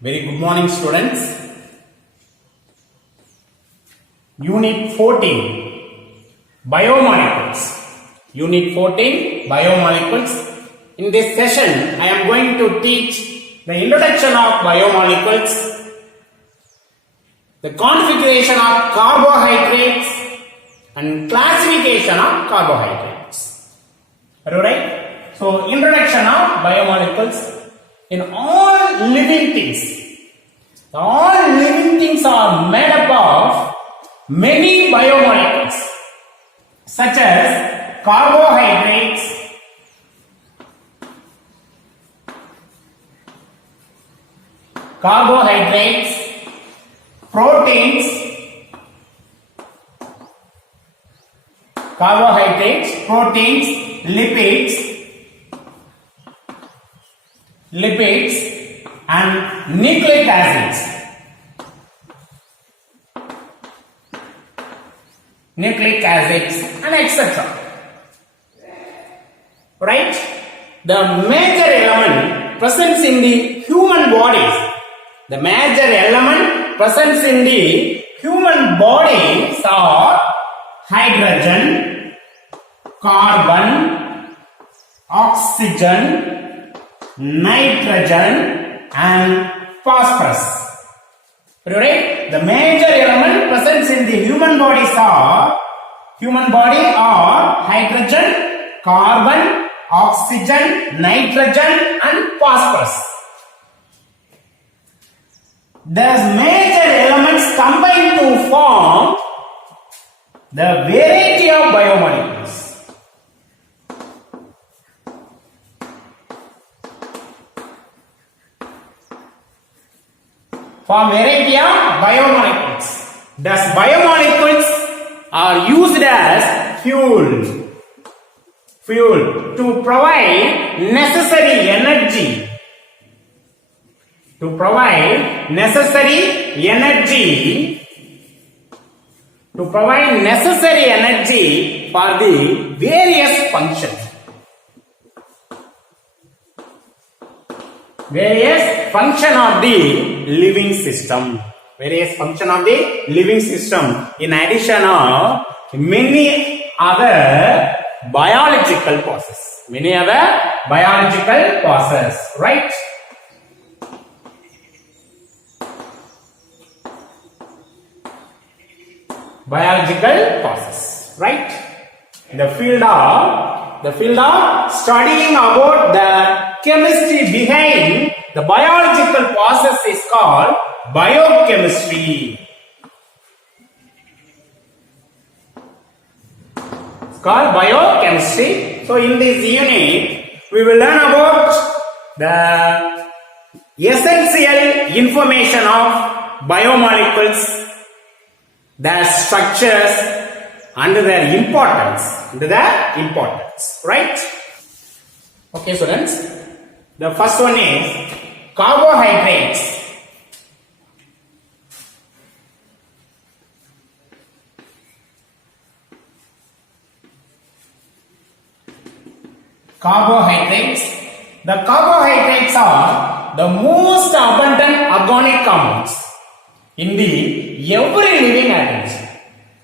Very good morning, students. Unit 14 Biomolecules. Unit 14 Biomolecules. In this session, I am going to teach the introduction of biomolecules, the configuration of carbohydrates, and classification of carbohydrates. Are you right? So, introduction of biomolecules. In all living things are made up of many biomolecules, such as carbohydrates, proteins, lipids and nucleic acids. And etc. Right? The major element present in the human bodies. Are hydrogen, carbon, oxygen, nitrogen and phosphorus. Right? The major element present in the human body are hydrogen, carbon, oxygen, nitrogen and phosphorus. These major elements combine to form the variety of biomolecules. Thus, biomolecules are used as fuel to provide necessary energy. For the various functions. Various function of the living system. In addition of many other biological processes. Right? Right? The field of studying about the chemistry behind the biological process is called biochemistry. So in this unit, we will learn about the essential information of biomolecules, their structures and their importance. Right? Okay, students. The first one is carbohydrates. The carbohydrates are the most abundant organic compounds in the every living organism.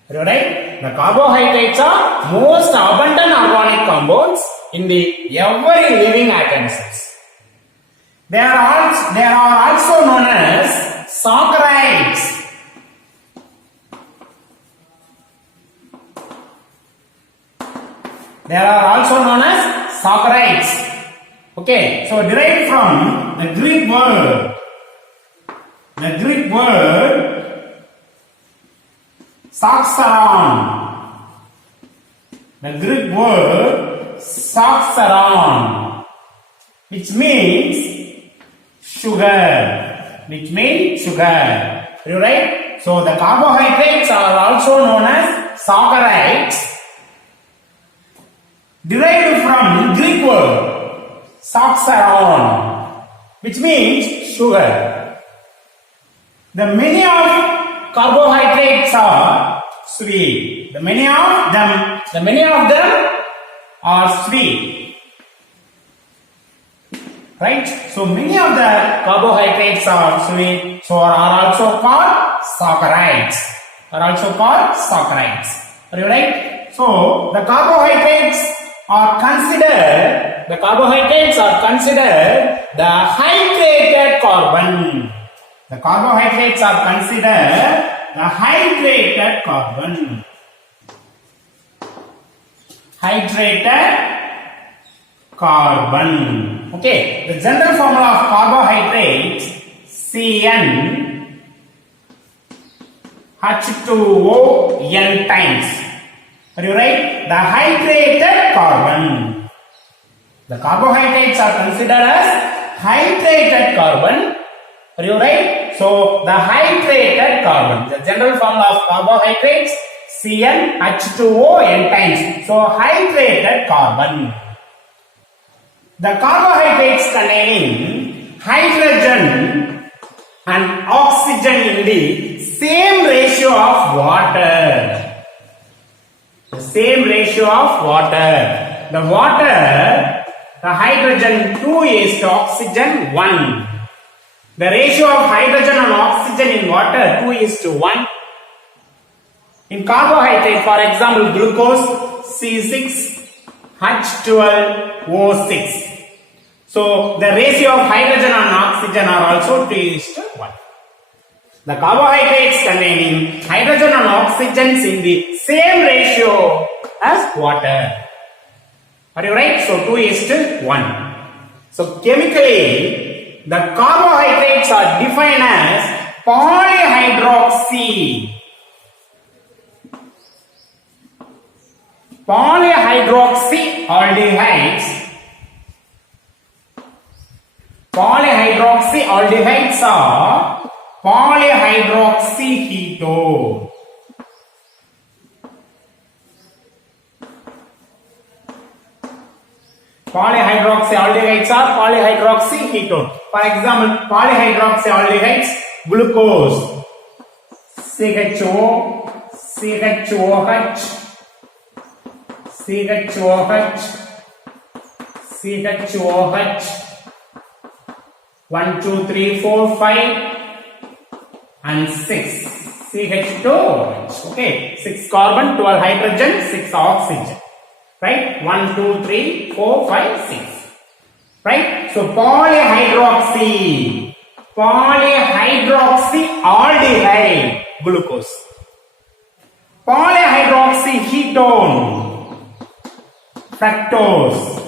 Right? The carbohydrates are most abundant organic compounds in the every living organisms. They are also known as saccharides. Okay, so derived from the Greek word saxaron, which means sugar. Right? So the carbohydrates are also known as saccharides, derived from Greek word saxaron, which means sugar. The many of carbohydrates are sweet. Many of them are sweet. Right? So many of the carbohydrates are sweet, so are also called saccharides. Are also called saccharides. Are you right? So the carbohydrates are considered the hydrated carbon. The carbohydrates are considered the hydrated carbon. Hydrated carbon. Okay, the general formula of carbohydrates CnH2O n times. Are you right? The hydrated carbon. The carbohydrates are considered as hydrated carbon. Are you right? So the hydrated carbon. The general formula of carbohydrates CnH2O n times. So hydrated carbon. The carbohydrates containing hydrogen and oxygen in the same ratio of water. The same ratio of water. The hydrogen 2 is to oxygen 1. The ratio of hydrogen and oxygen in water 2 is to 1. In carbohydrate, for example, glucose C6H12O6. So the ratio of hydrogen and oxygen are also 2 is to 1. The carbohydrates containing hydrogen and oxygens in the same ratio as water. Are you right? So 2 is to 1. So chemically, the carbohydrates are defined as Polyhydroxyaldehydes are polyhydroxyketone. Polyhydroxyaldehydes are polyhydroxyketone. For example, polyhydroxyaldehydes, glucose, CHO, CHOH, CHOH, CHOH, 1, 2, 3, 4, 5 and 6 CH2OH. Okay, 6 carbon, 12 hydrogen, 6 oxygen. Right? 1, 2, 3, 4, 5, 6. Right? So polyhydroxyaldehyde, glucose. Polyhydroxyketone, fructose.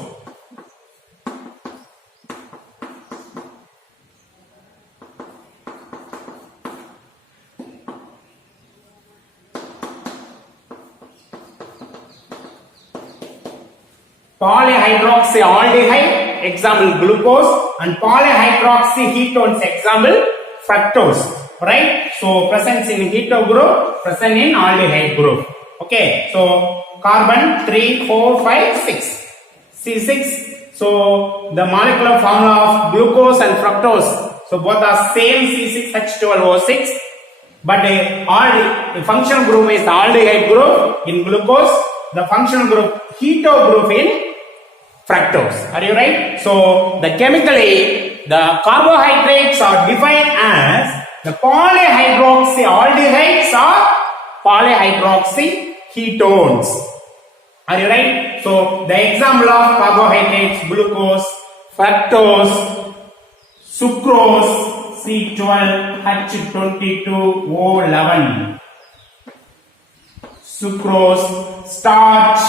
Polyhydroxyaldehyde, example glucose, and polyhydroxyketones, example fructose. Right? So presence in keto group, present in aldehyde group. Okay, so carbon 3, 4, 5, 6. C6. So the molecular formula of glucose and fructose. So both are same C6H12O6. But the functional group is aldehyde group in glucose. The functional group keto group in fructose. Are you right? So the chemically the carbohydrates are defined as the polyhydroxyaldehydes or polyhydroxyketones. Are you right? So the example of carbohydrates: glucose, fructose, sucrose, C12H22O11, sucrose, starch,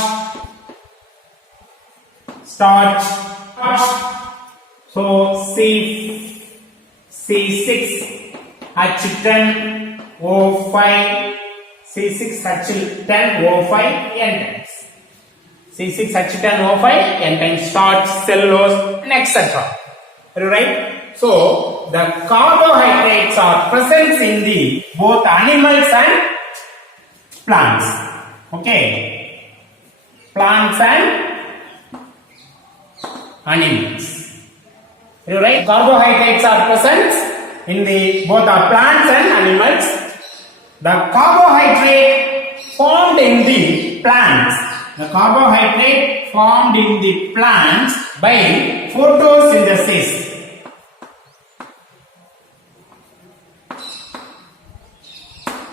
so C6H10O5, C6H10O5 n times, C6H10O5 n times, starch, cellulose, and etc. Right? So the carbohydrates are present in the both animals and plants. Okay, plants and animals. Right? Carbohydrates are present in the both our plants and animals. The carbohydrate formed in the plants The carbohydrate formed in the plants by photosynthesis.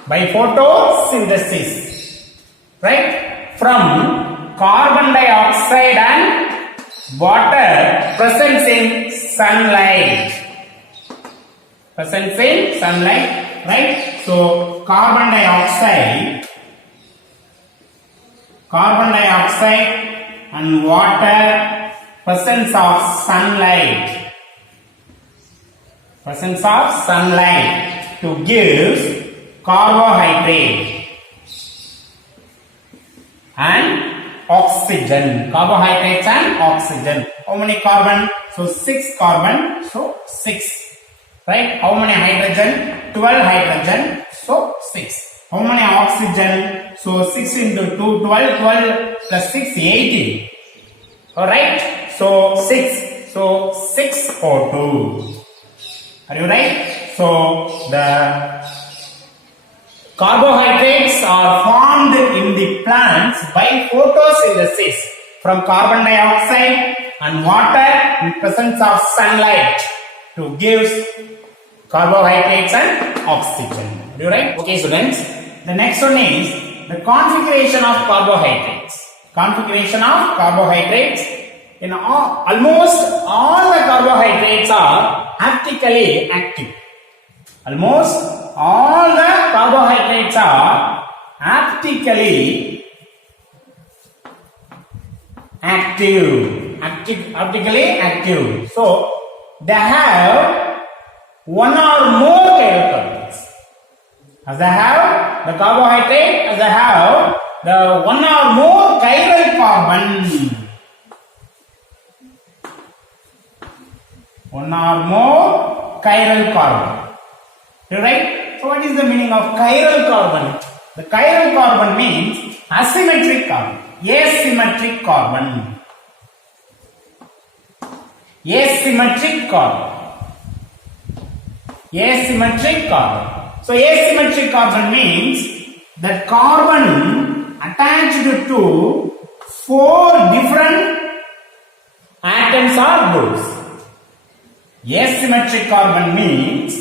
By photosynthesis, right? From carbon dioxide and water present in sunlight. Present in sunlight, right? So carbon dioxide and water, presence of sunlight to give carbohydrate and oxygen. Carbohydrates and oxygen. How many carbon? So 6 carbon. So 6. Right? How many hydrogen? 12 hydrogen. So 6. How many oxygen? So 6 into 2, 12. 12 plus 6, 18. Alright? So 6. So 6 O2. Are you right? So the carbohydrates are formed in the plants by photosynthesis from carbon dioxide and water in presence of sunlight to give carbohydrates and oxygen. Are you right? Okay, students. The next one is the configuration of carbohydrates. Configuration of carbohydrates. In almost all the carbohydrates are haptically active. Almost all the carbohydrates are haptically active. So they have one or more chiral carbons. As they have the carbohydrate, as they have the one or more chiral carbon. One or more chiral carbon. Right? So what is the meaning of chiral carbon? The chiral carbon means asymmetric carbon. Asymmetric carbon. Asymmetric carbon. Asymmetric carbon. So asymmetric carbon means that carbon attached to 4 different atoms or groups. Asymmetric carbon means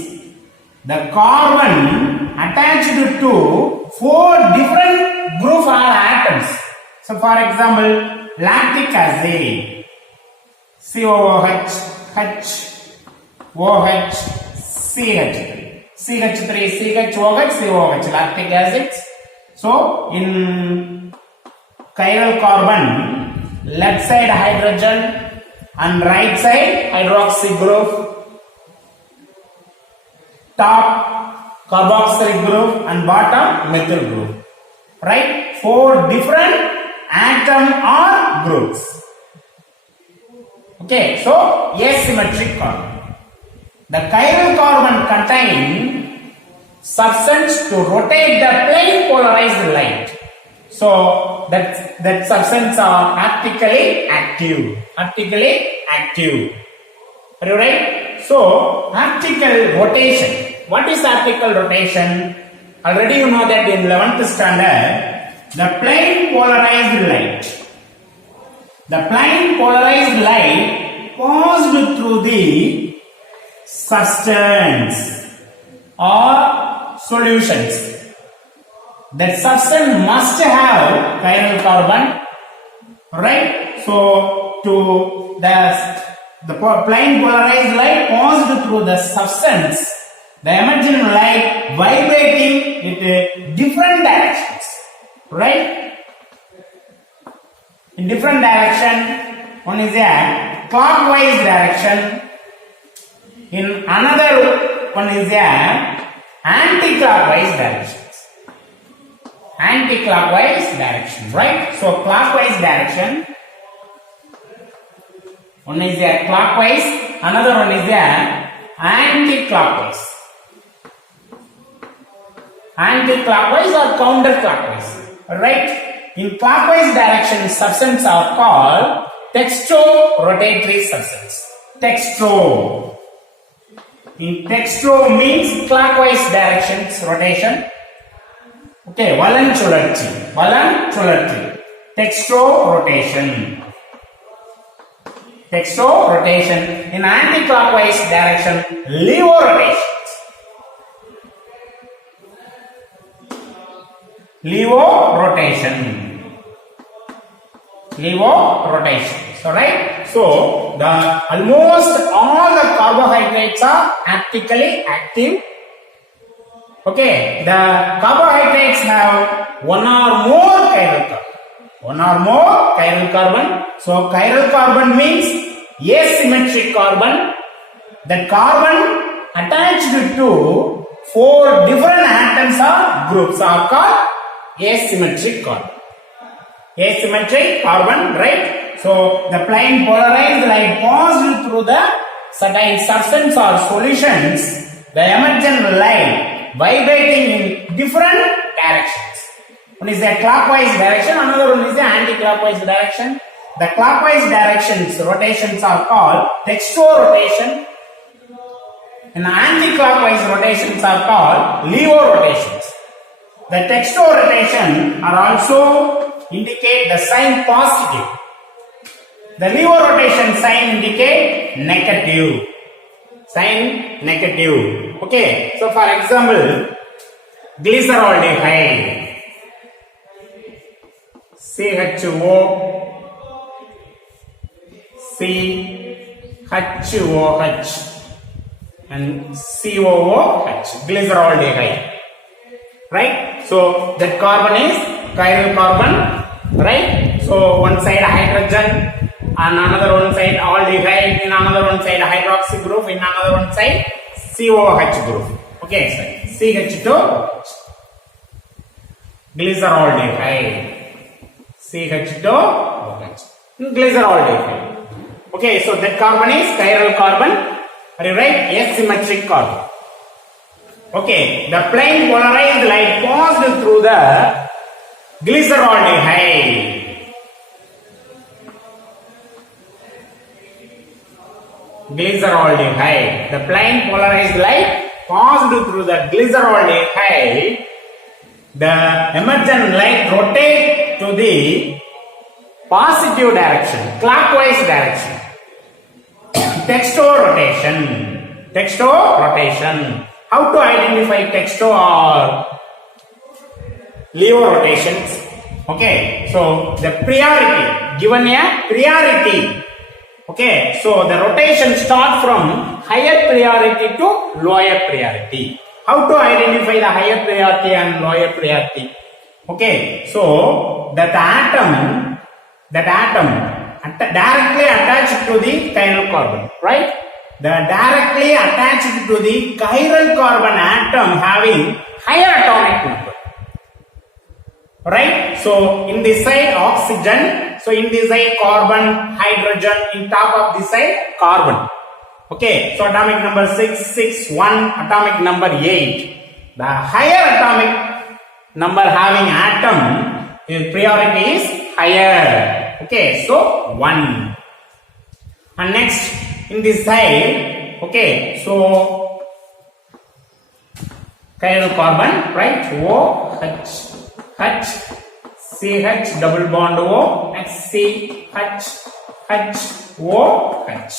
the carbon attached to 4 different groups or atoms. So for example, lactic acid, COOH, H, OH, CH3, CH3, CHOH, COH, lactic acids. So in chiral carbon, left side hydrogen and right side hydroxy group. Top carboxylic group and bottom methyl group. Right? 4 different atom or groups. Okay, so asymmetric carbon. The chiral carbon contain substance to rotate the plane polarized light. So that substance are haptically active. Haptically active. Are you right? So, haptical rotation. What is haptical rotation? Already you know that in 11th standard, the plane polarized light. The plane polarized light passed through the substance or solutions. That substance must have chiral carbon. Right? So, to the plane polarized light passed through the substance, the emerging light vibrating in different directions. Right? In different direction, one is a clockwise direction. In another one is a anti-clockwise direction. Anti-clockwise direction. Right? So clockwise direction. One is a clockwise, another one is a anti-clockwise. Anti-clockwise or counter-clockwise. Right? In clockwise direction, substances are called textro-rotatory substance. Textro. In textro means clockwise directions rotation. Okay, Valan Chularchi. dextrorotation. Dextrorotation. In anti-clockwise direction, levo-rotation. Levo-rotation. Levo-rotation. So right. So the almost all the carbohydrates are haptically active. Okay. The carbohydrates have one or more chiral carbon. One or more chiral carbon. So chiral carbon means asymmetric carbon. The carbon attached to 4 different atoms or groups are called asymmetric carbon. Asymmetric carbon, right? So the plane polarized light passed through the certain substance or solutions, the emergent light vibrating in different directions. One is the clockwise direction, another one is the anti-clockwise direction. The clockwise directions, rotations are called dextrorotation, and the anti-clockwise rotations are called levo-rotations. The dextrorotation are also indicate the sign positive. The levo-rotation sign indicate negative. Sign negative. Okay. So for example, glyceraldehyde, CHO, CHOH and COOH, glyceraldehyde. Right? So that carbon is chiral carbon. Right? So one side hydrogen, and another one side aldehyde, in another one side hydroxy group, in another one side COH group. Okay, so CH2 glyceraldehyde, CH2OH, glyceraldehyde. Okay, so that carbon is chiral carbon. Are you right? Asymmetric carbon. Okay, the plane polarized light passed through the glyceraldehyde. Glyceraldehyde. The plane polarized light passed through the glyceraldehyde. The emergent light rotates to the positive direction, clockwise direction. Dextrorotation. Dextrorotation. How to identify dextro or levo rotations? Okay, so the priority, given a priority. Okay, so the rotation starts from higher priority to lower priority. How to identify the higher priority and lower priority? Okay, so that atom directly attached to the chiral carbon, right? The directly attached to the chiral carbon atom having higher atomic number. Right? So in this side oxygen, so in this side carbon, hydrogen, in top of this side carbon. Okay, so atomic number 6, 6, 1, atomic number 8. The higher atomic number having atom, its priority is higher. Okay, so 1. And next in this side, okay, so chiral carbon, right? OH. H, CH, double bond O, X, C, H, H, O, H.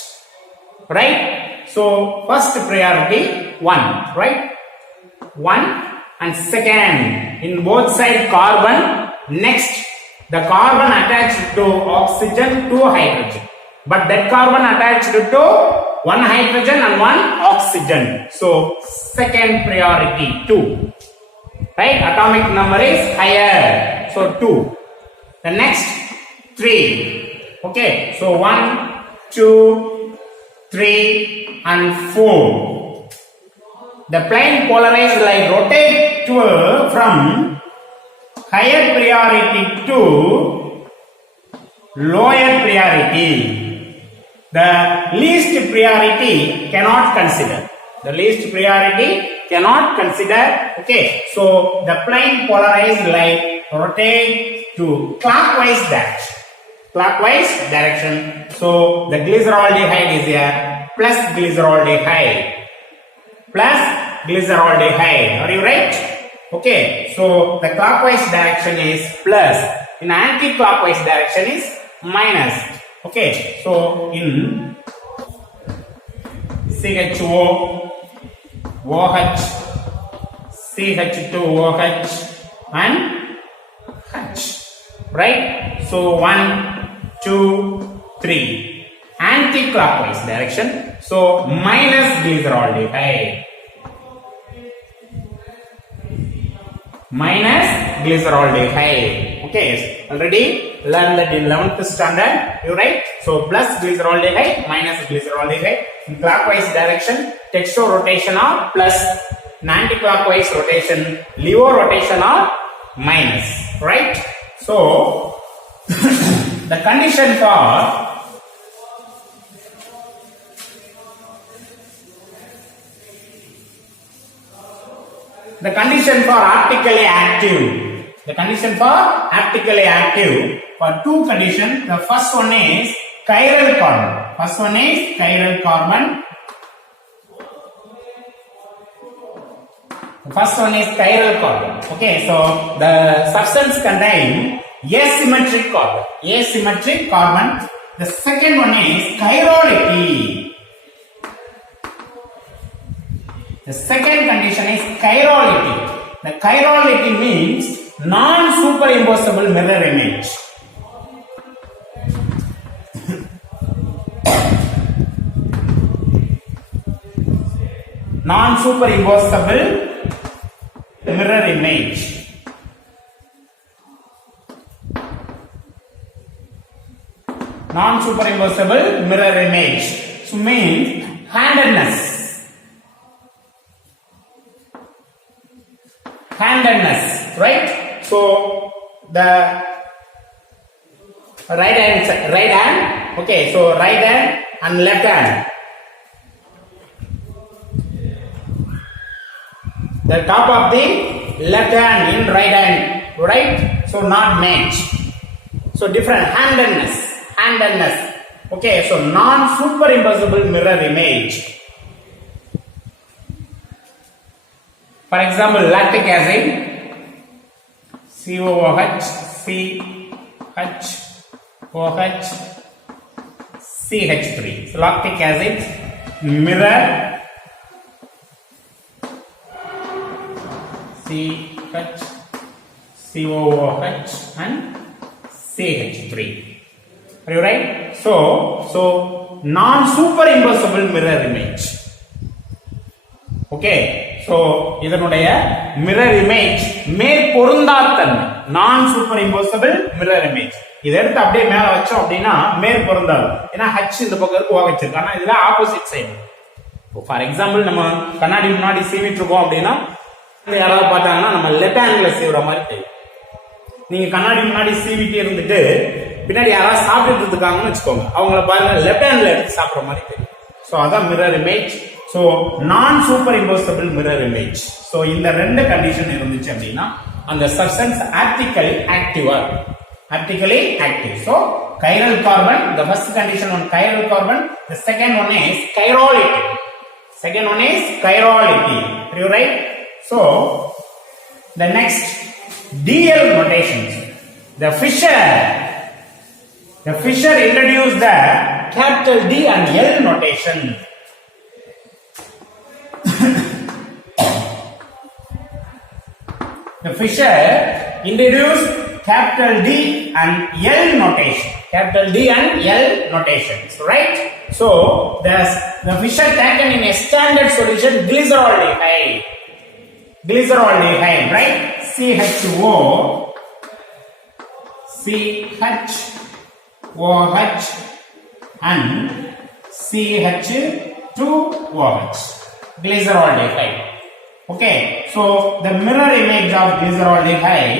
Right? So, first priority 1, right? 1 and second, in both sides carbon, next the carbon attached to oxygen, 2 hydrogen. But that carbon attached to 1 hydrogen and 1 oxygen. So, second priority 2. Right? Atomic number is higher. So 2. The next 3. Okay. So 1, 2, 3 and 4. The plane polarized light rotate from higher priority to lower priority. The least priority cannot consider. The least priority cannot consider. Okay, so the plane polarized light rotate to clockwise direction. Clockwise direction. So the glyceraldehyde is a plus glyceraldehyde. Plus glyceraldehyde. Are you right? Okay, so the clockwise direction is plus. in anti-clockwise direction is minus. Okay, so in CHO, OH, CH2OH and H. Right? So 1, 2, 3. Anti-clockwise direction. So minus glyceraldehyde. Minus glyceraldehyde. Okay, already learned that in 11th standard. You write. So plus glyceraldehyde, minus glyceraldehyde. In clockwise direction, texto rotation or plus. In anti-clockwise rotation, levo rotation or minus. Right? So the condition for optically active. The condition for optically active for two conditions. The first one is chiral carbon. First one is chiral carbon. The first one is chiral carbon. Okay, so the substance contain asymmetric carbon. Asymmetric carbon. The second one is chirality. The second condition is chirality. The chirality means non-superimposable mirror image. Non-superimposable mirror image. Non-superimposable mirror image. So means handedness. Handedness, right? So the right hand, okay, so right hand and left hand. The top of the left hand in right hand, right? So not match. So different handedness. Okay, so non-superimposable mirror image. For example, lactic acid, COOH, CHOH, CH3. So lactic acid, mirror, CH, COOH and CH3. Are you right? So non-superimposable mirror image. Okay. So இதனுடைய mirror image மேற்பொருந்தாத்தன்மை நான் super impossible mirror image. இத எடுத்து அப்படியே மேல வச்சோம் அப்படினா மேற்பொருந்தாது. ஏனா H இந்த பக்கம் இருக்கு OH இருக்கு. ஆனா இதுல ஆப்போசிட் சைடு. ஃபார் எக்ஸாம்பிள் நம்ம கண்ணாடி முன்னாடி சீவிட்டு இருக்கோம் அப்படினா யாராவது பார்த்தாங்கன்னா நம்ம லெஃப்ட் ஹேண்ட்ல சீவுற மாதிரி தெரியும். நீங்க கண்ணாடி முன்னாடி சீவிட்டே இருந்துட்டு பின்னாடி யாராவது சாப்பிட்டுட்டு இருக்காங்கன்னு வெச்சுக்கோங்க. அவங்கள பாருங்க லெஃப்ட் ஹேண்ட்ல எடுத்து சாப்பிடுற மாதிரி தெரியும். சோ அதான் mirror image. So non-superimposable mirror image. So இந்த ரெண்டு கண்டிஷன் இருந்துச்சு அப்படினா அந்த substance optically Activa optically active. So chiral carbon, the first condition on chiral carbon, the second one is chirality. Second one is chirality. Are you right? So the next DL notations. The Fisher introduced the capital D and L notation. The Fisher introduced capital D and L notation. Capital D and L notations, right? So the Fisher taken in a standard solution glyceraldehyde. Glyceraldehyde, right? CHO, CHOH and CH2OH. Glyceraldehyde. Okay, so the mirror image of glyceraldehyde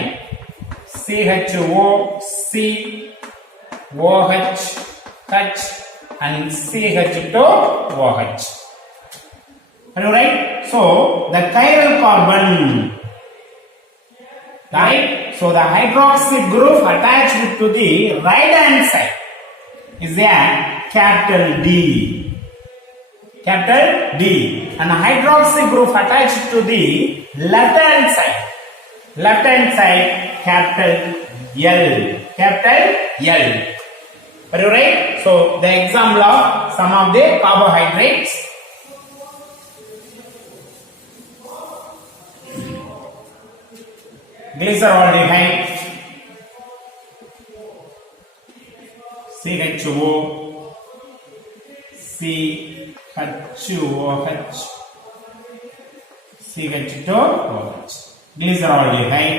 CHO, COH, H and CH2OH. Are you right? So the chiral carbon, right? So the hydroxy group attached to the right hand side is a capital D. Capital D, and hydroxy group attached to the left hand side capital D. L, capital L. Are you right? So the example of some of the carbohydrates. Glyceraldehyde, CHO, CHOH, CH2OH. Glyceraldehyde,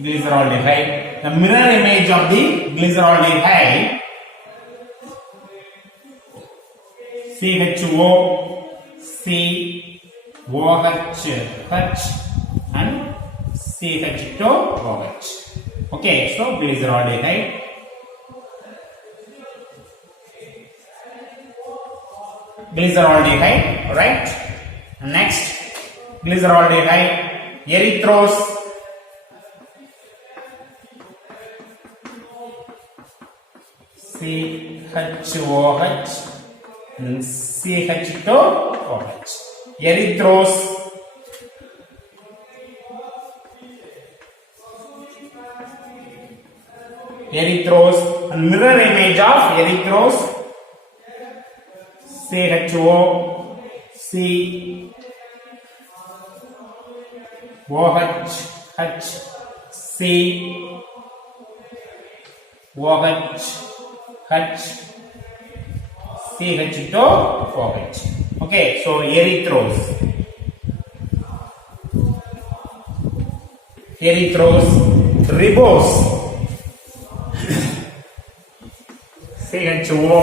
glyceraldehyde. The mirror image of the glyceraldehyde, CHO, COH, H and CH2OH. Okay, so glyceraldehyde. Glyceraldehyde, right? Next, glyceraldehyde, erythrose, CHOH and CH2OH. Erythrose, erythrose and mirror image of erythrose, CHO, COH, H, COH, H, CH2OH. Okay, so erythrose, ribose, CHO,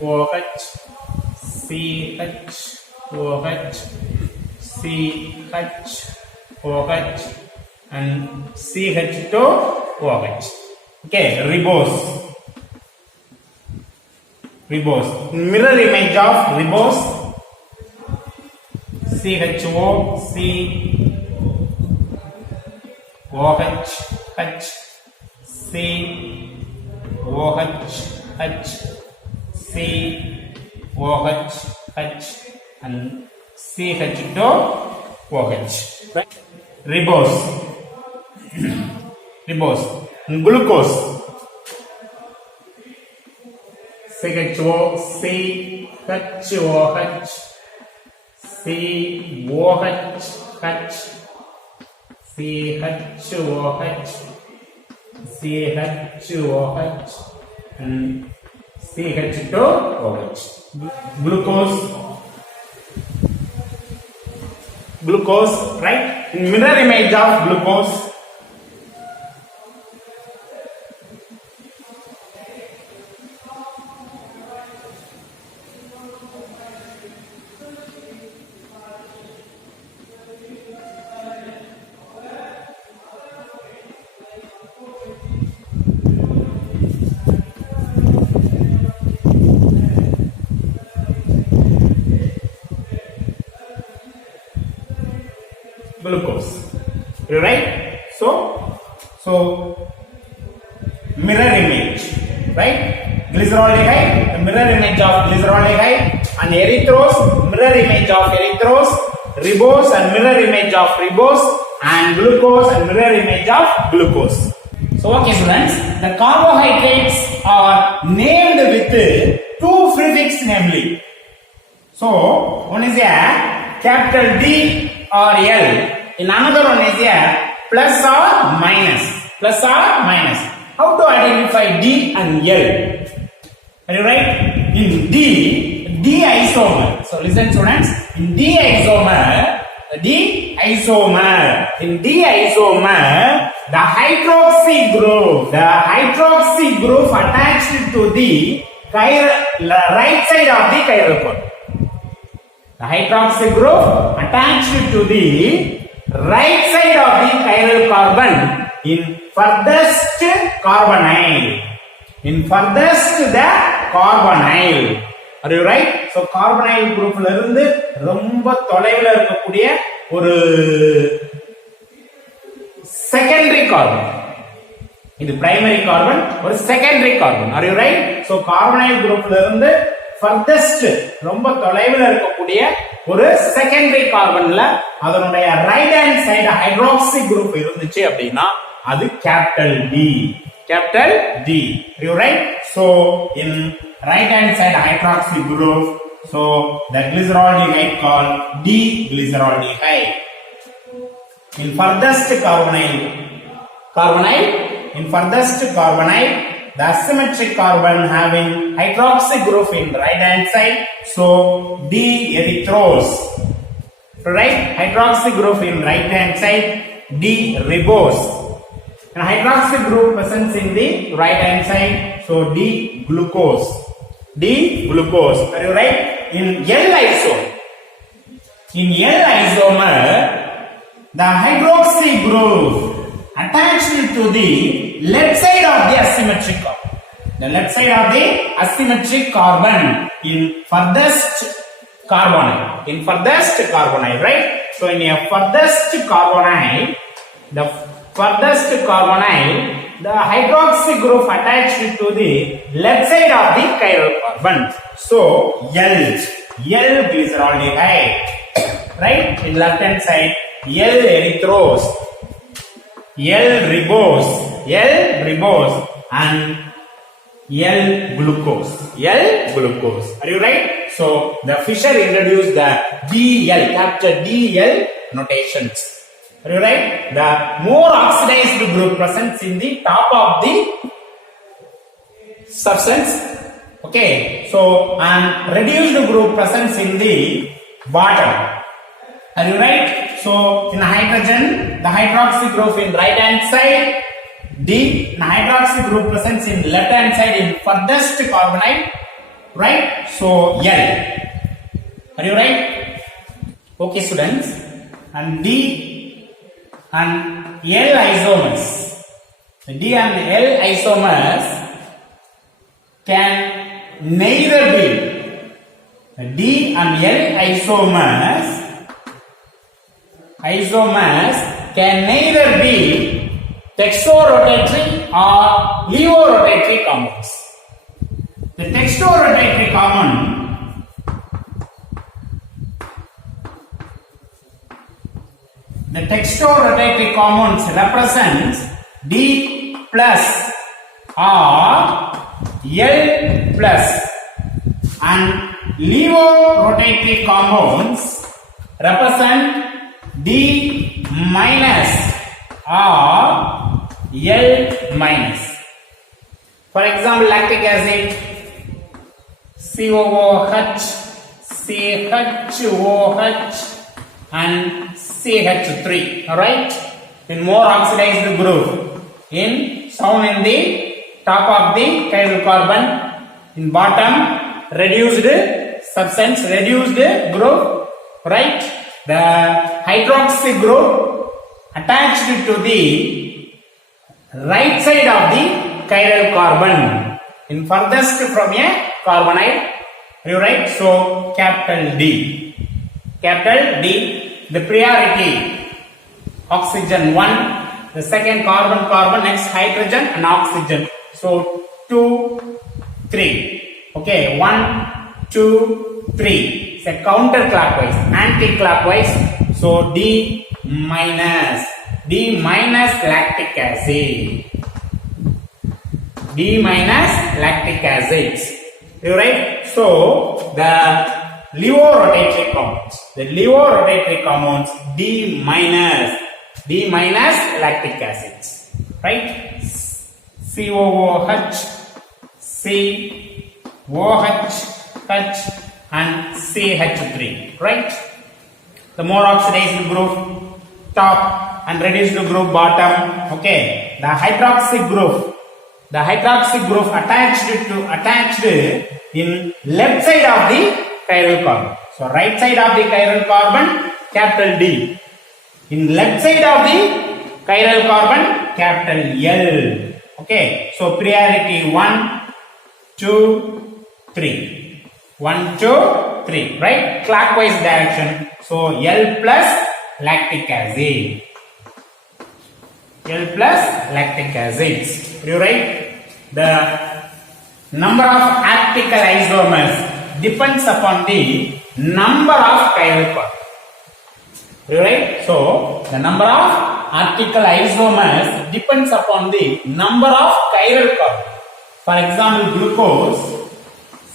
CHOH, CHOH, CHOH and CH2OH. Okay, ribose. Mirror image of ribose, CHO, COH, H, COH, H, COH, H and CH2OH. Right? Ribose. Glucose, CHO, CHOH, COH, H, CHOH, CHOH and CH2OH. Glucose, right? Mirror image of glucose, right? So mirror image, right? Glyceraldehyde, the mirror image of glyceraldehyde, and erythrose, mirror image of erythrose, ribose and mirror image of ribose, and glucose and mirror image of glucose. So okay students, the carbohydrates are named with two prefix namely. So one is a capital D or L, in another one is a plus or minus. How to identify D and L? Are you right? In D isomer. So listen students, in D isomer, the hydroxy group attached to the right side of the chiral carbon. The hydroxy group attached to the right side of the chiral carbon in furthest carbonyl. Are you right? So carbonyl group ல இருந்து ரொம்ப தொலைவில் இருக்கக்கூடிய ஒரு secondary carbon. இது primary carbon, ஒரு secondary carbon. Are you right? So carbonyl குரூப்ல இருந்து ஃபர்தஸ்ட் ரொம்ப தொலைவில் இருக்கக்கூடிய ஒரு செகண்டரி கார்பன்ல அதனுடைய right hand side hydroxy group இருந்துச்சு அப்படின்னா அது capital D. Capital D. Are you right? So in right hand side hydroxy group, so the glyceraldehyde called D-glyceraldehyde. In furthest carbonyl, the asymmetric carbon having hydroxy group in right hand side, so D-erythrose. Right? Hydroxy group in right hand side, D-ribose. And hydroxy group presents in the right hand side, so D-glucose. Are you right? In L-isomer, the hydroxy group attached to the left side of the asymmetric carbon. The left side of the asymmetric carbon in furthest carbonyl. Right? So in a furthest carbonyl, the hydroxy group attached to the left side of the chiral carbon. So L-glyceraldehyde. Right? In left hand side, L-erythrose, L-ribose, and L-glucose. Are you right? So the Fischer introduced the DL, capital DL notations. Are you right? The more oxidized group presents in the top of the substance. Okay. So and reduced group presents in the bottom. Are you right? So in hydrogen, the hydroxy group in right hand side, D. The hydroxy group presents in left hand side in furthest carbonyl. Right? So L. Are you right? Okay, students. And D and L isomers. The D and L isomers can neither be D and L isomers can neither be textorotatory or levorotatory compounds. The textorotatory compounds represents D plus or L plus, and levorotatory compounds represent D minus or L minus. For example, lactic acid, COOH, CHOH, and CH3. Alright? In more oxidized group, found in the top of the chiral carbon, in bottom reduced substance, reduced group. Right? The hydroxy group attached to the right side of the chiral carbon in furthest from a carbonyl. Are you right? So capital D. The priority oxygen 1, the second carbon, next hydrogen and oxygen. So 2, 3. Okay, 1, 2, 3. It's a counterclockwise, anti-clockwise. So D minus lactic acid. You right? So the levorotatory compounds, D minus lactic acids. Right? COOH, COH, and CH3. Right? The more oxidized group top and reduced group bottom. Okay. The hydroxy group attached in left side of the chiral carbon. So right side of the chiral carbon, capital D. In left side of the chiral carbon, capital L. Okay. So priority 1, 2, 3. 1, 2, 3. Right? Clockwise direction. So L plus lactic acid. L plus lactic acids. You write the number of article isomers depends upon the number of chiral carbons. Right? So, the number of article isomers depends upon the number of chiral carbon. For example, glucose,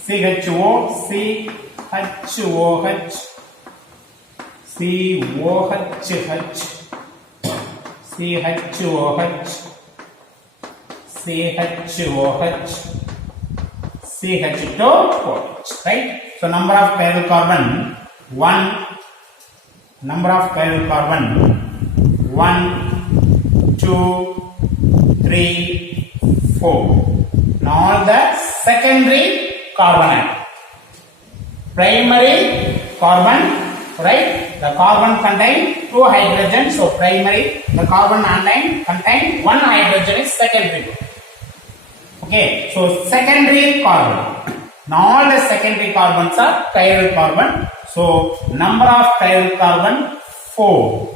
CHO, CHOH, COHH, CHOH, CHOH, CH2OH, right? So, number of chiral carbon 1. Number of chiral carbon 1, 2, 3, 4. Now all the secondary carbon atom. Primary carbon, right? The carbon contain 2 hydrogens, so primary. The carbon anion contain 1 hydrogen is secondary. Okay, so secondary carbon. Now all the secondary carbons are chiral carbon. So, number of chiral carbon 4.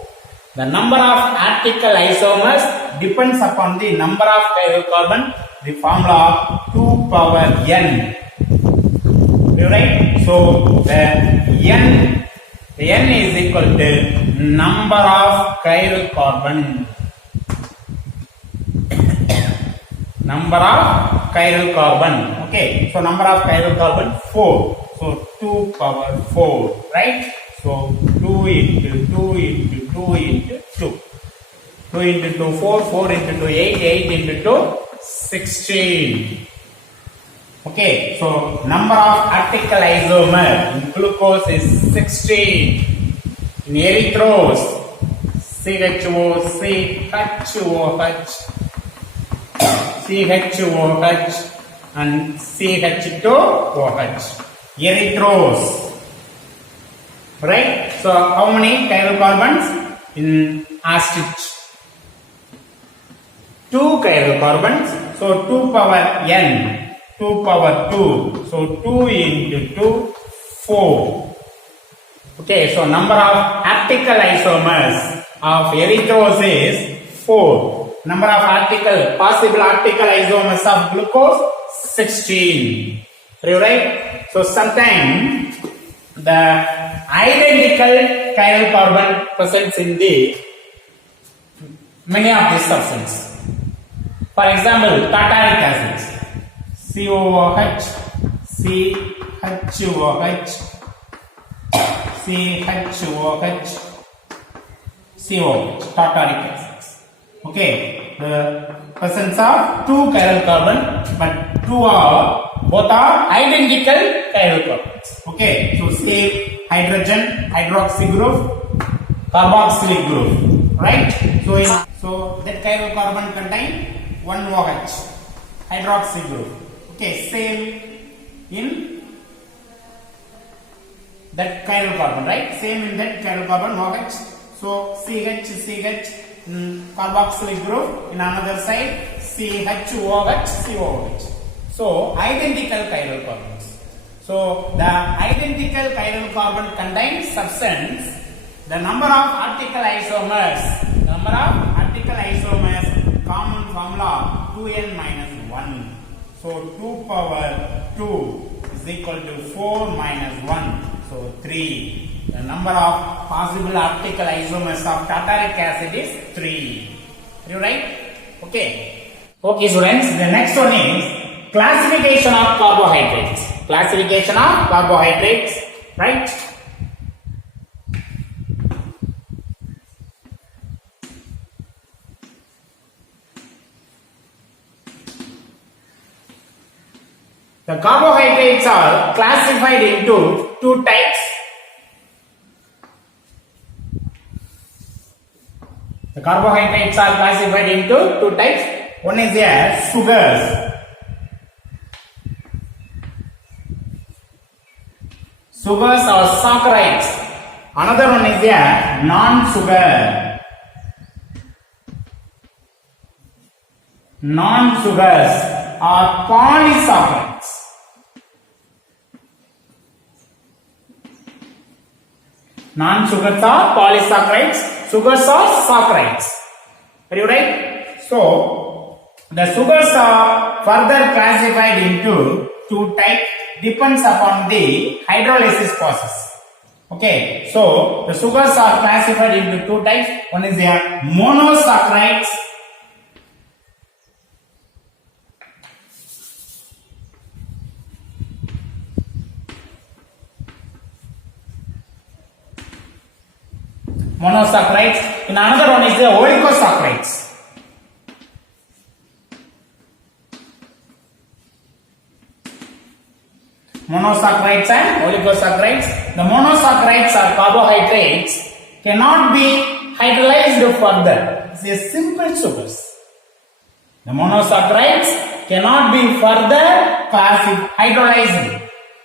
The number of article isomers depends upon the number of chiral carbon. The formula of 2 power n. Right? So, the n is equal to number of chiral carbon. Number of chiral carbon. Okay. So, number of chiral carbon 4. So 2 power 4, right? So 2 into 2 into 2 into 2. 2 into 2, 4, 4 into 2, 8, 8 into 2, 16. Okay, so number of article isomer in glucose is 16. In erythrose, CHO, CHOH, and CH2OH. Erythrose, right? So how many chiral carbons in acid? 2 chiral carbons. So 2 power n, 2 power 2. So 2 into 2, 4. Okay, so number of article isomers of erythrose is 4. Number of possible article isomers of glucose 16. Right? So sometimes the identical chiral carbon presents in the many of these substances. For example, tartaric acids, COOH, CHOH, CHOH, COOH, tartaric acids. Okay, the presence of 2 chiral carbon, but both are identical chiral carbons. Okay, so same hydrogen, hydroxy group, carboxylic group, right? So that chiral carbon contain 1 OH, hydroxy group. Okay, same in that chiral carbon, right? Same in that chiral carbon OH. So CH, carboxylic group, in another side CHOH, COOH. So identical chiral carbons. So the identical chiral carbon contains substance. The number of article isomers, common formula 2n minus 1. So 2 power 2 is equal to 4 minus 1. So 3. The number of possible article isomers of tartaric acid is 3. You right? Okay. Okay, students. The next one is classification of carbohydrates. Classification of carbohydrates, right? The carbohydrates are classified into 2 types. The carbohydrates are classified into 2 types. One is sugars. Sugars or saccharides. Another one is non-sugar. Non-sugars or polysaccharides. Non-sugars are polysaccharides. Sugars are saccharides. Are you right? So, the sugars are further classified into two types, depends upon the hydrolysis process. Okay, so the sugars are classified into two types. One is the monosaccharides. Monosaccharides. And another one is the oligosaccharides. Monosaccharides and oligosaccharides. The monosaccharides or carbohydrates cannot be hydrolyzed further. It's a simple sugars. The monosaccharides cannot be further hydrolyzed.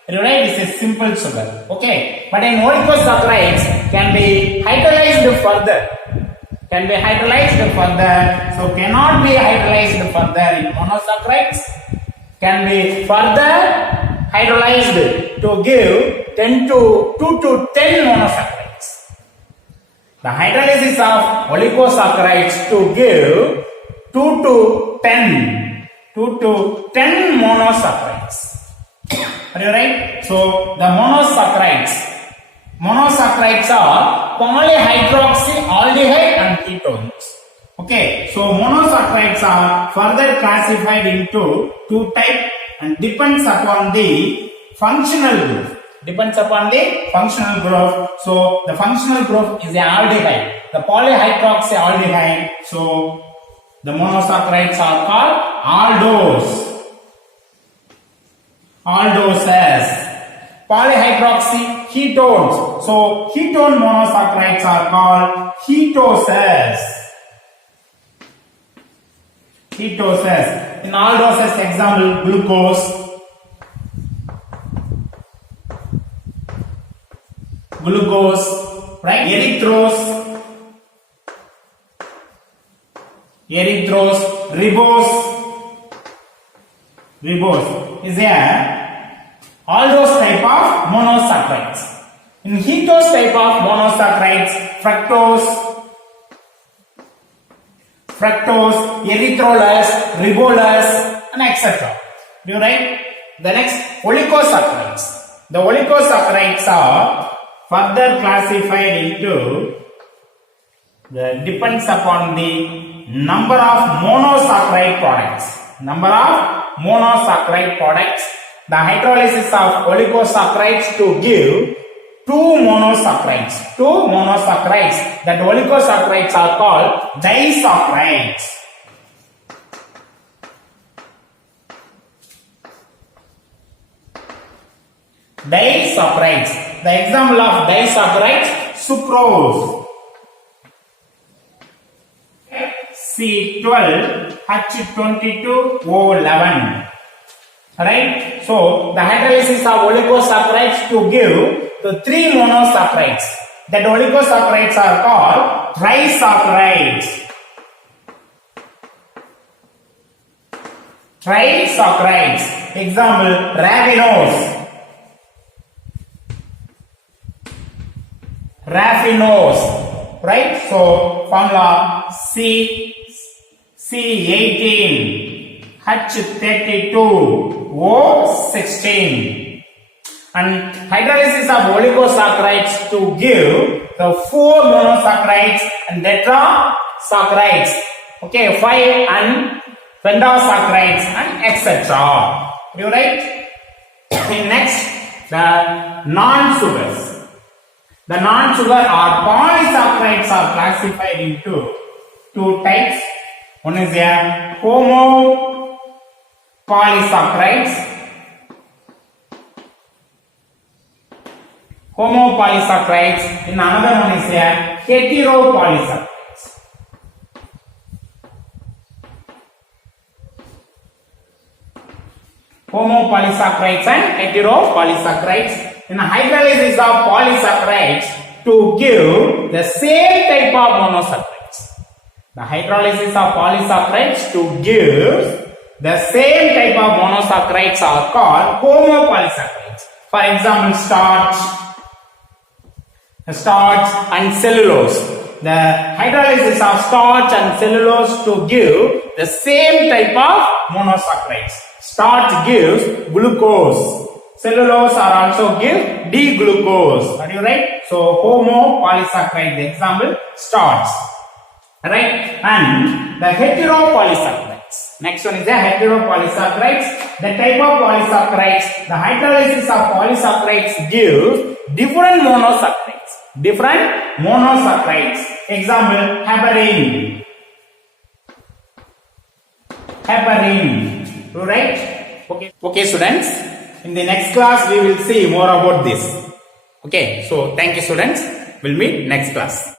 Right? It's a simple sugar. Okay. But in oligosaccharides can be hydrolyzed further. Can be hydrolyzed further. So cannot be hydrolyzed further in monosaccharides. Can be further hydrolyzed to give 2 to 10 monosaccharides. The hydrolysis of oligosaccharides to give 2 to 10 monosaccharides. Are you right? So the monosaccharides are polyhydroxyaldehyde and ketones. Okay, so monosaccharides are further classified into two types and depends upon the functional group. Depends upon the functional group. So the functional group is the aldehyde, the polyhydroxyaldehyde. So the monosaccharides are called aldoses. Polyhydroxy ketones. So ketone monosaccharides are called ketoses. Ketoses. In aldoses, example glucose, right? Erythrose, ribose is there. Aldose type of monosaccharides. In ketose type of monosaccharides, fructose, erythrolase, ribose, and etc. Do you write? The next, oligosaccharides. The oligosaccharides are further classified into depends upon the number of monosaccharide products. The hydrolysis of oligosaccharides to give 2 monosaccharides. That oligosaccharides are called disaccharides. The example of disaccharides, sucrose, C12, H22O11. Right? So the hydrolysis of oligosaccharides to give the 3 monosaccharides. That oligosaccharides are called trisaccharides. Example, raffinose. Right? So formula C18, H32O16. And hydrolysis of oligosaccharides to give the 4 monosaccharides and tetrasaccharides. Okay, 5 and pentasaccharides and etc. You write? Next, the non-sugars. The non-sugar or polysaccharides are classified into two types. One is the homopolysaccharides. And another one is the heteropolysaccharides. Homopolysaccharides and heteropolysaccharides. In the hydrolysis of polysaccharides to give the same type of monosaccharides. The hydrolysis of polysaccharides to give the same type of monosaccharides are called homopolysaccharides. For example, starch and cellulose. the hydrolysis of starch and cellulose to give the same type of monosaccharides. Starch gives glucose. Cellulose are also give D-glucose. Are you right? So homopolysaccharide, the example starch. Right? And the heteropolysaccharides. Next one is the heteropolysaccharides. The type of polysaccharides, the hydrolysis of polysaccharides gives different monosaccharides. Different monosaccharides. Example, heparin. Heparin. Right? Okay, students. In the next class, we will see more about this. Okay, so thank you, students. We'll meet next class.